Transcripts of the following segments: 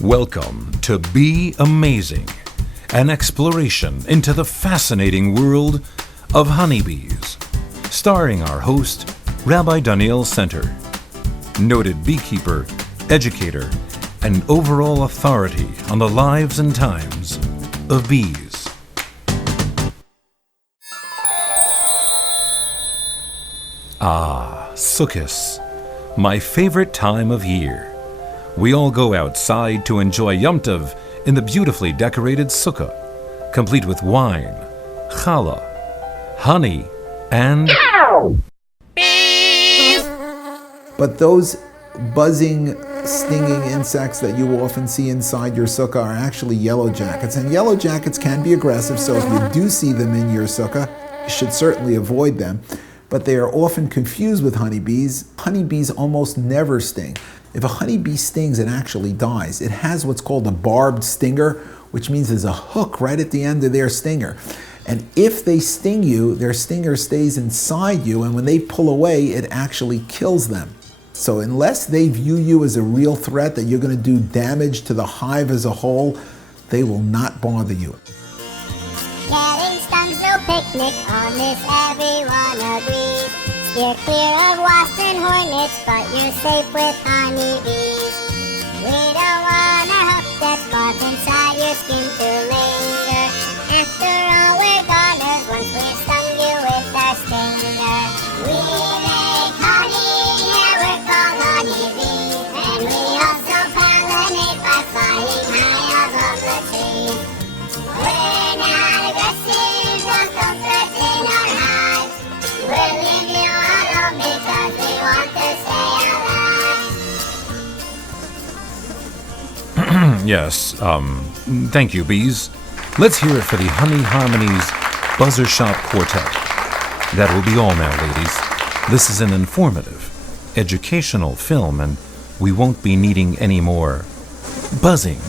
Welcome to Be Amazing, an exploration into the fascinating world of honeybees, starring our host, Rabbi Daniel Center, noted beekeeper, educator, and overall authority on the lives and times of bees. Sukkot, my favorite time of year. We all go outside to enjoy Yom Tov in the beautifully decorated sukkah, complete with wine, challah, honey, and bees. But those buzzing, stinging insects that you often see inside your sukkah are actually yellow jackets. And yellow jackets can be aggressive, so if you do see them in your sukkah, you should certainly avoid them. But they are often confused with honeybees. Honeybees almost never sting. If a honeybee stings, it actually dies. It has what's called a barbed stinger, which means there's a hook right at the end of their stinger. And if they sting you, their stinger stays inside you, and when they pull away, it actually kills them. So unless they view you as a real threat that you're going to do damage to the hive as a whole, they will not bother you. Getting stun's no picnic, on this everyone agrees. Steer clear of wasps and hornets, but you're safe with honeybees. We don't want a hook that's carved inside your skin to linger. After all, we're goners once we've stung you with our stinger. We make honey, yeah, we're called honeybees. And we also pollinate by flying high above the trees. We're not aggressive, don't threaten our hives. We'll leave you alone because we want to stay alive. yes, thank you, bees. Let's hear it for the Honey Harmonies Buzzer Shop Quartet. That will be all now, ladies. This is an informative, educational film, and we won't be needing any more buzzing.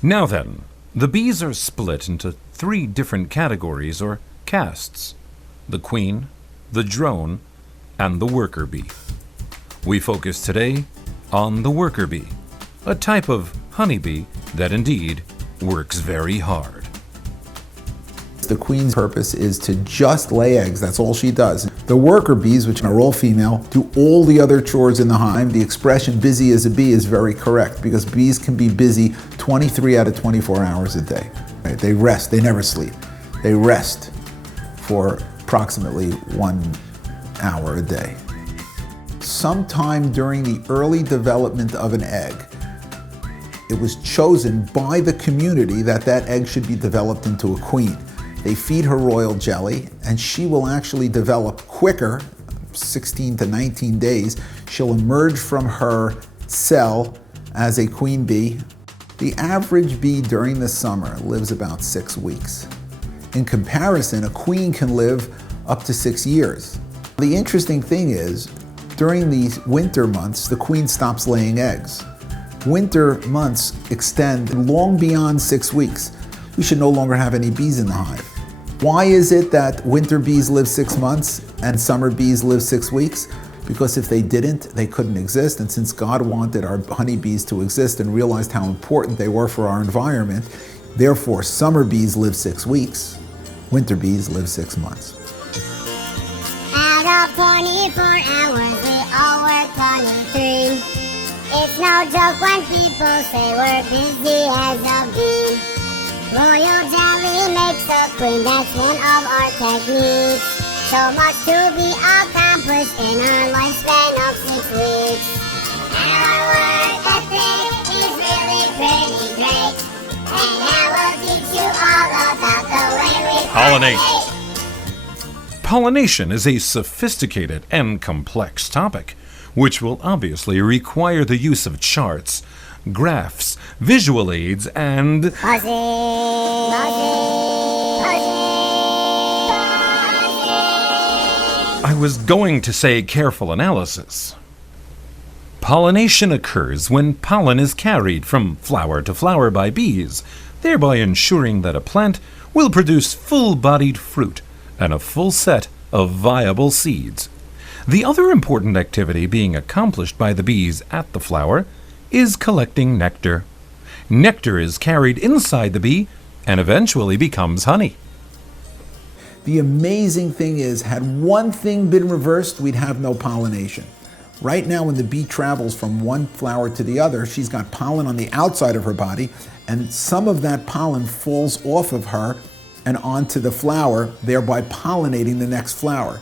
Now then, the bees are split into 3 different categories or castes: the queen, the drone, and the worker bee. We focus today on the worker bee, a type of honeybee that indeed works very hard. The queen's purpose is to just lay eggs. That's all she does. The worker bees, which are all female, do all the other chores in the hive. The expression busy as a bee is very correct because bees can be busy 23 out of 24 hours a day. Right? They rest. They never sleep. They rest for approximately 1 hour a day. Sometime during the early development of an egg, it was chosen by the community that that egg should be developed into a queen. They feed her royal jelly, and she will actually develop quicker, 16 to 19 days. She'll emerge from her cell as a queen bee. The average bee during the summer lives about 6 weeks. In comparison, a queen can live up to 6 years. The interesting thing is, during these winter months, the queen stops laying eggs. Winter months extend long beyond 6 weeks. We should no longer have any bees in the hive. Why is it that winter bees live 6 months and summer bees live 6 weeks? Because if they didn't, they couldn't exist. And since God wanted our honeybees to exist and realized how important they were for our environment, therefore summer bees live 6 weeks, winter bees live 6 months. Out of 24 hours, we all work 23. It's no joke when people say we're busy as a bee. Royal jelly makes a queen, that's one of our techniques. So much to be accomplished in our lifespan of 6 weeks. Our work ethic is really pretty great. And now we'll teach you all about the way we pollinate. Pollination is a sophisticated and complex topic, which will obviously require the use of charts, graphs, visual aids, and I was going to say careful analysis. Pollination occurs when pollen is carried from flower to flower by bees, thereby ensuring that a plant will produce full-bodied fruit and a full set of viable seeds. The other important activity being accomplished by the bees at the flower is collecting nectar. Nectar is carried inside the bee and eventually becomes honey. The amazing thing is, had one thing been reversed, we'd have no pollination. Right now, when the bee travels from one flower to the other, she's got pollen on the outside of her body, and some of that pollen falls off of her and onto the flower, thereby pollinating the next flower.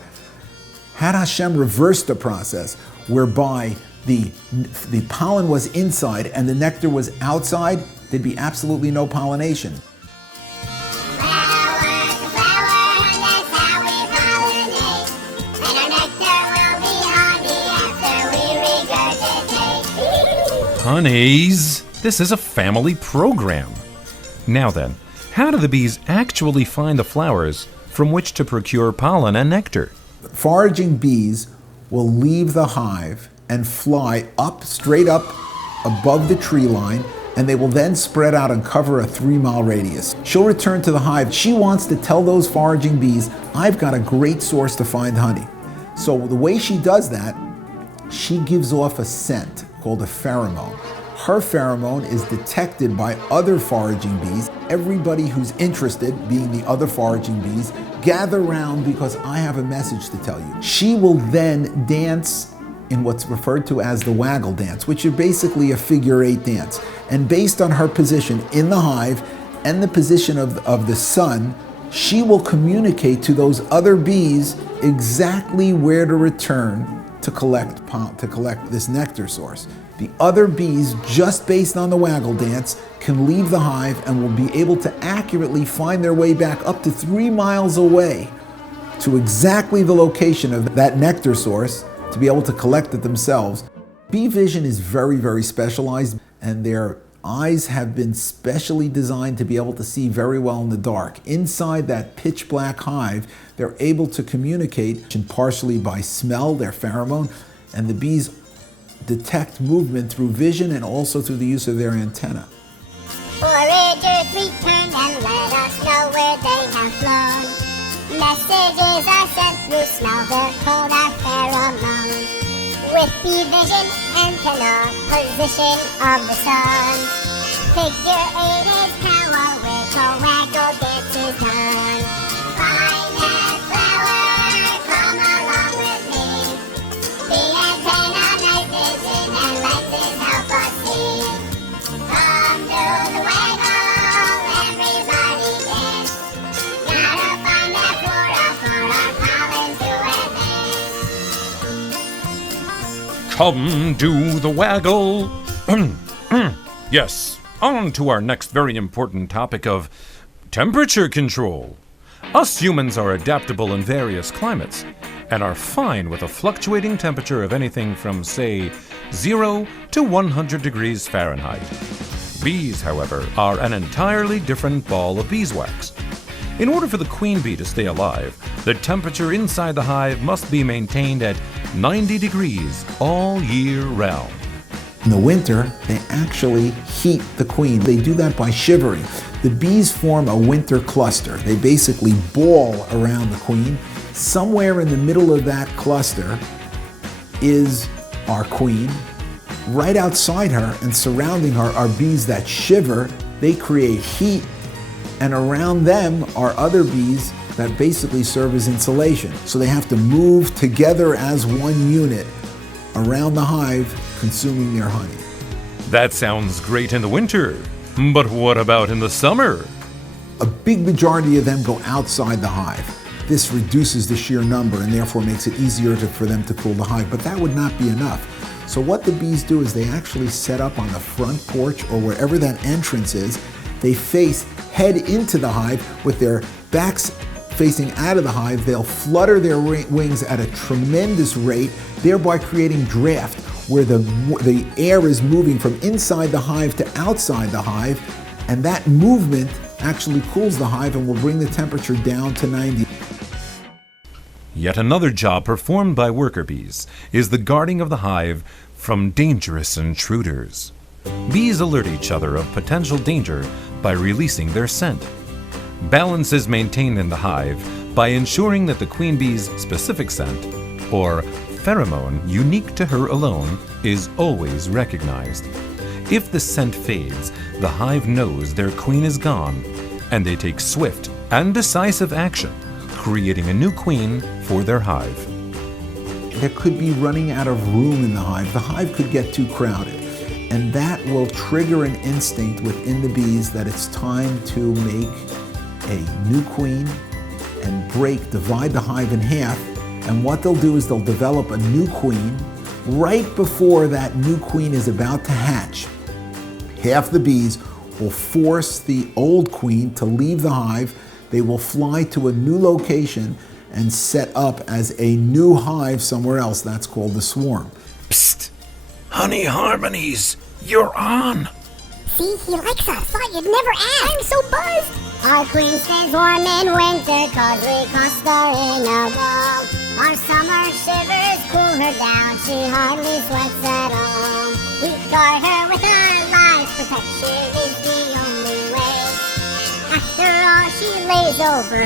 Had Hashem reversed the process, whereby the pollen was inside and the nectar was outside, there'd be absolutely no pollination. Honeys, this is a family program. Now then, how do the bees actually find the flowers from which to procure pollen and nectar? Foraging bees will leave the hive and fly up, straight up above the tree line, and they will then spread out and cover a 3-mile radius. She'll return to the hive. She wants to tell those foraging bees, I've got a great source to find honey. So the way she does that, she gives off a scent called a pheromone. Her pheromone is detected by other foraging bees. Everybody who's interested, being the other foraging bees, gather round because I have a message to tell you. She will then dance in what's referred to as the waggle dance, which is basically a figure 8 dance. And based on her position in the hive and the position of the sun, she will communicate to those other bees exactly where to return to collect this nectar source. The other bees, just based on the waggle dance, can leave the hive and will be able to accurately find their way back up to 3 miles away to exactly the location of that nectar source to be able to collect it themselves. Bee vision is very, very specialized, and their eyes have been specially designed to be able to see very well in the dark. Inside that pitch black hive, they're able to communicate partially by smell, their pheromone, and the bees detect movement through vision and also through the use of their antenna. Foragers return and let us know where they have flown. Messages are sent through smell, they're called our pheromones. With bee vision, antenna, position of the sun. Figure 8 is how a wiggle dance is done. Find that flower, come along with me. The antenna, night vision, and lenses help us see. Come through the waggle, everybody dance. Gotta find that flora for our pollen to advance. Come do the waggle. Yes, on to our next very important topic of temperature control. Us humans are adaptable in various climates and are fine with a fluctuating temperature of anything from, say, 0 to 100 degrees Fahrenheit. Bees, however, are an entirely different ball of beeswax. In order for the queen bee to stay alive, the temperature inside the hive must be maintained at 90 degrees all year round. In the winter, they actually heat the queen. They do that by shivering. The bees form a winter cluster. They basically ball around the queen. Somewhere in the middle of that cluster is our queen. Right outside her and surrounding her are bees that shiver. They create heat, and around them are other bees that basically serve as insulation. So they have to move together as one unit around the hive, consuming their honey. That sounds great in the winter, but what about in the summer? A big majority of them go outside the hive. This reduces the sheer number and therefore makes it easier for them to cool the hive, but that would not be enough. So what the bees do is they actually set up on the front porch or wherever that entrance is. They head into the hive with their backs facing out of the hive. They'll flutter their wings at a tremendous rate, thereby creating draft, where the air is moving from inside the hive to outside the hive, and that movement actually cools the hive and will bring the temperature down to 90. Yet another job performed by worker bees is the guarding of the hive from dangerous intruders. Bees alert each other of potential danger by releasing their scent. Balance is maintained in the hive by ensuring that the queen bee's specific scent, or pheromone unique to her alone, is always recognized. If the scent fades, the hive knows their queen is gone, and they take swift and decisive action, creating a new queen for their hive. There could be running out of room in the hive. The hive could get too crowded, and that will trigger an instinct within the bees that it's time to make a new queen and divide the hive in half. And what they'll do is they'll develop a new queen right before that new queen is about to hatch. Half the bees will force the old queen to leave the hive. They will fly to a new location and set up as a new hive somewhere else. That's called the swarm. Psst! Honey Harmonies, you're on! See, he likes us. Thought you'd never ask. I'm so buzzed. Our queen stays warm in winter cause we cluster in a ball. Our summer shivers cool her down. She hardly sweats at all. We guard her with our lives. Protection is the only way. After all, she lays over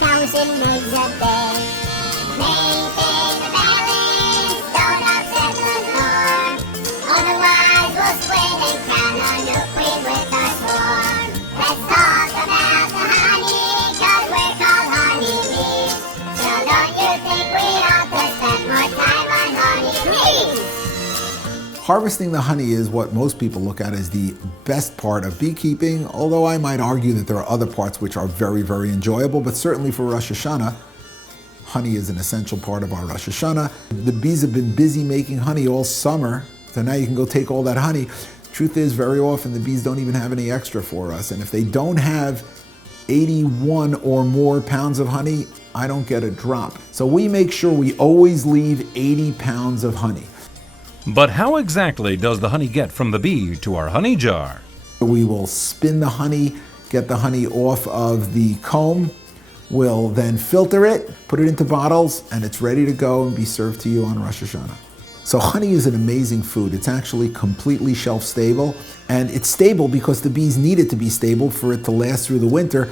1,000 eggs a day. Maintain the balance. Don't upset the norm. Otherwise, we'll split and crown a new queen with our swarm. Let's talk about the honey, cause we're called honeybees. So don't you think we ought to spend more time on honeybees? Harvesting the honey is what most people look at as the best part of beekeeping, although I might argue that there are other parts which are very, very enjoyable, but certainly for Rosh Hashanah, honey is an essential part of our Rosh Hashanah. The bees have been busy making honey all summer, so now you can go take all that honey. Truth is, very often the bees don't even have any extra for us, and if they don't have 81 or more pounds of honey, I don't get a drop. So we make sure we always leave 80 pounds of honey. But how exactly does the honey get from the bee to our honey jar? We will spin the honey, get the honey off of the comb. We'll then filter it, put it into bottles, and it's ready to go and be served to you on Rosh Hashanah. So honey is an amazing food. It's actually completely shelf stable, and it's stable because the bees need it to be stable for it to last through the winter.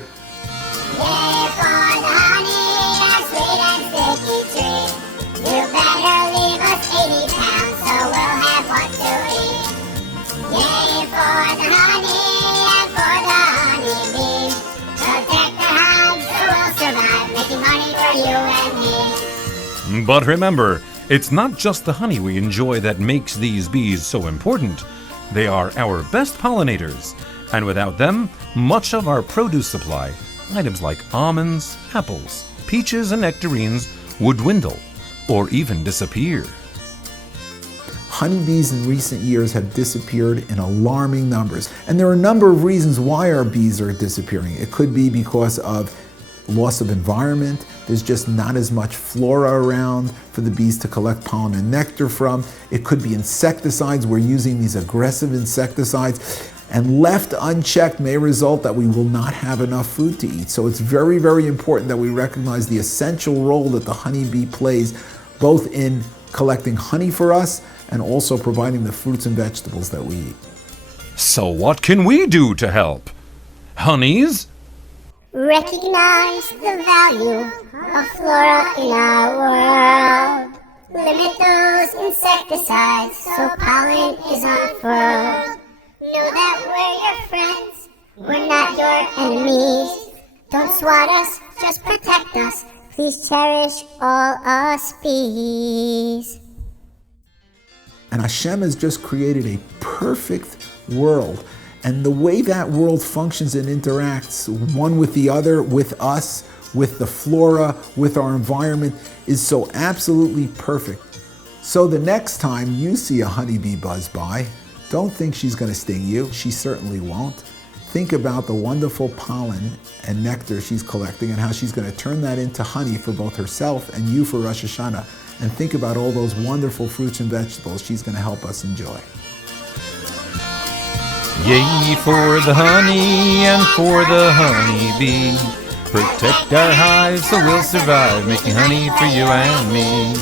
But remember, it's not just the honey we enjoy that makes these bees so important. They are our best pollinators, and without them, much of our produce supply, items like almonds, apples, peaches, and nectarines, would dwindle or even disappear. Honeybees in recent years have disappeared in alarming numbers, and there are a number of reasons why our bees are disappearing. It could be because of loss of environment. There's just not as much flora around for the bees to collect pollen and nectar from. It could be insecticides. We're using these aggressive insecticides, and left unchecked may result that we will not have enough food to eat. So it's very, very important that we recognize the essential role that the honeybee plays, both in collecting honey for us and also providing the fruits and vegetables that we eat. So what can we do to help? Honeys? Recognize the value of flora in our world. Limit those insecticides so pollen is unfurled. Know that we're your friends, we're not your enemies. Don't swat us, just protect us. Please cherish all us bees. And Hashem has just created a perfect world. And the way that world functions and interacts one with the other, with us, with the flora, with our environment, is so absolutely perfect. So the next time you see a honeybee buzz by, don't think she's going to sting you. She certainly won't. Think about the wonderful pollen and nectar she's collecting and how she's going to turn that into honey for both herself and you for Rosh Hashanah. And think about all those wonderful fruits and vegetables she's going to help us enjoy. Yea, for the honey and for the honeybee. Protect our hives so we'll survive, making honey for you and me.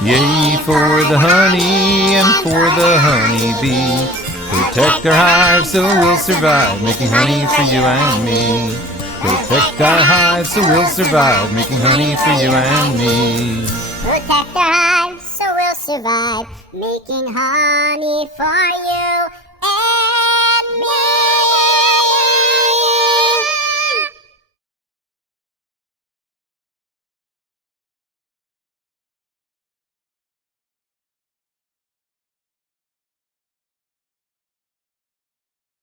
Yea, for the honey and for the honeybee. Protect our hives so we'll survive, making honey for you and me. Protect our hives so we'll survive, making honey for you and me. Protect our hives so we'll survive, making honey for you